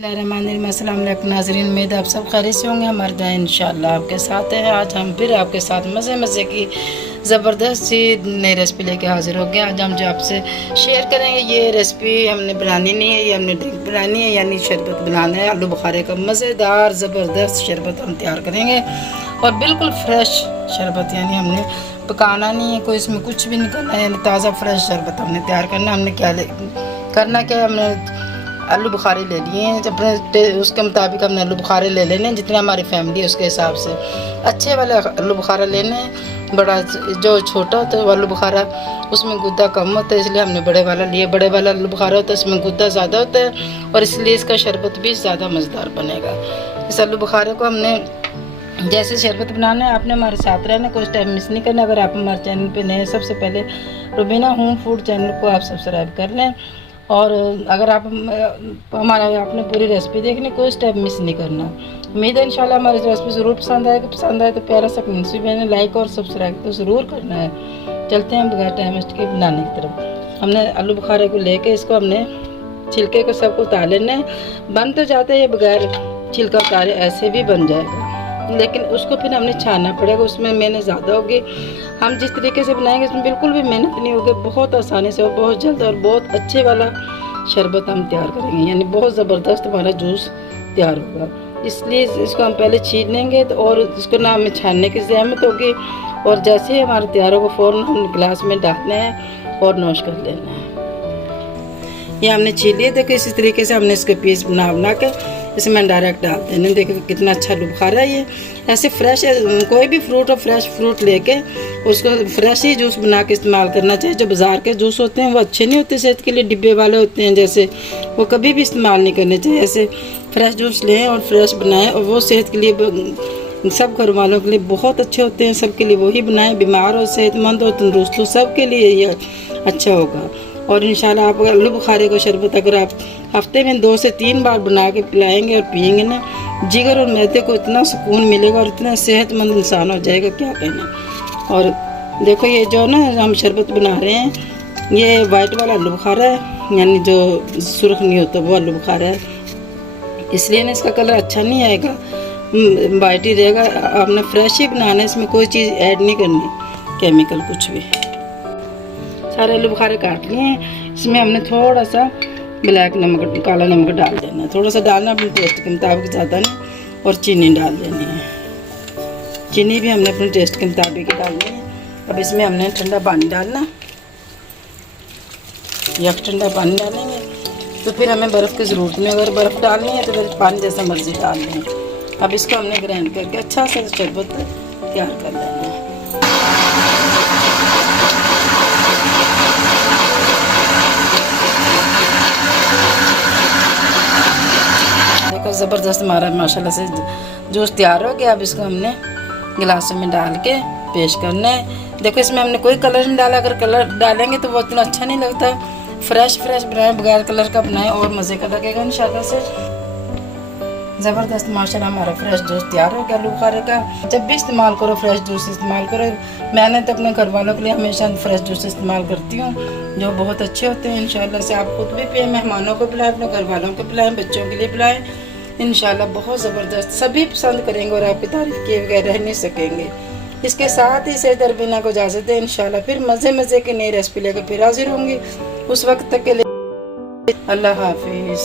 अस्सलाम वालेकुम नाज़रीन, उम्मीद आप सब खैरियत से होंगे। हमारे दुआ इंशाअल्लाह आपके साथ है। आज हम फिर आपके साथ मज़े की ज़बरदस्त सी नई रेसिपी लेके हाज़िर हो गए। आज हम जो आपसे शेयर करेंगे, ये रेसिपी हमने बनानी नहीं है, ये हमने ड्रिंक बनानी है, यानी शरबत बनाना है। आलू बुखारे का मज़ेदार ज़बरदस्त शरबत हम तैयार करेंगे और बिल्कुल फ्रेश शरबत, यानी हमने पकाना नहीं है, कोई इसमें कुछ भी नहीं करना है, यानी ताज़ा फ्रेश शरबत हमने तैयार करना। हमने करना क्या, हमने आलू बुखारे ले लिए हैं, अपने उसके मुताबिक हमने आलू बुखारे ले लेने हैं, जितनी हमारी फैमिली है उसके हिसाब से। अच्छे वाले आलू बुखारा लेने हैं, बड़ा जो छोटा होता है आलू बुखारा उसमें गुद्दा कम होता है, इसलिए हमने बड़े वाला लिए। बड़े वाला आलू बुखारा होता है, इसमें गुद्दा ज़्यादा होता है और इसलिए इसका शरबत भी ज़्यादा मज़ेदार बनेगा। इस आलू बुखारे को हमने जैसे शरबत बनाना है, आपने हमारे साथ रहना, कोई टाइम मिस नहीं करना। अगर आप हमारे चैनल पे नए, सबसे पहले रुबीना होम फूड चैनल को आप सब्सक्राइब कर लें, और अगर आप हमारा आपने पूरी रेसिपी देखनी, कोई स्टेप मिस नहीं करना। उम्मीद है इंशाल्लाह हमारी रेसिपी ज़रूर पसंद आएगी। पसंद आए तो प्यारा सा कमेंट्स भी मैंने लाइक और सब्सक्राइब तो ज़रूर करना है। चलते हैं बगैर टाइम वेस्ट के बनाने की तरफ। हमने आलू बुखारे को लेके इसको हमने छिलके को सबको उतार लेना है। बन तो जाता है ये बगैर छिलका उतारे, ऐसे भी बन जाएगा, लेकिन उसको फिर हमने छानना पड़ेगा, उसमें मेहनत ज़्यादा होगी। हम जिस तरीके से बनाएंगे इसमें बिल्कुल भी मेहनत नहीं होगी, बहुत आसानी से और बहुत जल्द और बहुत अच्छे वाला शरबत हम तैयार करेंगे, यानी बहुत ज़बरदस्त हमारा जूस तैयार होगा। इसलिए इसको हम पहले छीन लेंगे तो, और इसको ना हमें छानने की ज़हमत होगी, और जैसे ही हमारा तैयार होगा फ़ौरन हम गिलास में डालना है और नोश कर लेना है। ये हमने छीन लिए, देखो इसी तरीके से हमने इसके पीस बना के इसमें डायरेक्ट डाल देना। देखो कितना अच्छा आलू बुखारा है। ये ऐसे फ्रेश कोई भी फ्रूट हो, फ्रेश फ्रूट लेके उसको फ्रेश ही जूस बना के इस्तेमाल करना चाहिए। जो बाज़ार के जूस होते हैं वो अच्छे नहीं होते सेहत के लिए, डिब्बे वाले होते हैं जैसे, वो कभी भी इस्तेमाल नहीं करने चाहिए। ऐसे फ्रेश जूस लें और फ्रेश बनाएं, और वो सेहत के लिए, सब घर वालों के लिए बहुत अच्छे होते हैं, सबके लिए वही बनाएं। बीमार हो, सेहतमंद हो, तंदुरुस्त हो, सबके लिए ये अच्छा होगा। और इंशाल्लाह आप आलू बुखारे का शरबत अगर आप हफ्ते में 2 से 3 बार बना के पिलाएंगे और पिएंगे ना, जिगर और मैदे को इतना सुकून मिलेगा और इतना सेहतमंद इंसान हो जाएगा, क्या कहना। और देखो ये जो ना हम शरबत बना रहे हैं, ये वाइट वाला आलू बुखारा है, यानी जो सुर्ख नहीं होता वो आलू बुखारा है, इसलिए ना इसका कलर अच्छा नहीं आएगा, वाइट ही रहेगा। आपने फ्रेश ही बनाना है, इसमें कोई चीज़ ऐड नहीं करनी, केमिकल कुछ भी। सारे आलू बुखारे काट लिए हैं, इसमें हमने थोड़ा सा ब्लैक नमक, काला नमक डाल देना है, थोड़ा सा डालना अपने टेस्ट के मुताबिक, ज़्यादा नहीं, और चीनी डाल देनी है। चीनी भी हमने अपने टेस्ट के मुताबिक डालनी है। अब इसमें हमने ठंडा पानी डालना, या ठंडा पानी डालेंगे तो फिर हमें बर्फ़ की ज़रूरत नहीं, अगर बर्फ़ डालनी है तो फिर पानी जैसा मर्ज़ी डाल लें। अब इसको हमने ग्राइंड करके अच्छा सा शरबत तैयार कर लेना है। देखो ज़बरदस्त हमारा माशाल्लाह से जूस तैयार हो गया। अब इसको हमने गिलासों में डाल के पेश करना है। देखो इसमें हमने कोई कलर नहीं डाला, अगर कलर डालेंगे तो वो इतना अच्छा नहीं लगता। फ्रेश बनाएं, बगैर कलर का बनाएं और मज़े का लगेगा इंशाल्लाह से। ज़बरदस्त माशाल्लाह हमारा फ्रेश जूस तैयार हो गया आलू बुखारे का। जब भी इस्तेमाल करो फ्रेश जूस इस्तेमाल करो। मैंने तो अपने घर वालों के लिए हमेशा फ्रेश जूस इस्तेमाल करती हूँ, जो बहुत अच्छे होते हैं। इंशाल्लाह से आप खुद भी पिए, मेहमानों को पिलाएं, अपने घर वालों को पिलाएं, बच्चों के लिए पिलाएं। इंशाल्लाह बहुत ज़बरदस्त, सभी पसंद करेंगे और आपकी तारीफ़ किए बगैर रह नहीं सकेंगे। इसके साथ ही से रुबीना को इजाज़त दें। इंशाल्लाह फिर मज़े की नई रेसिपी लेकर फिर हाजिर होंगी। उस वक्त तक के लिए अल्लाह हाफिज़।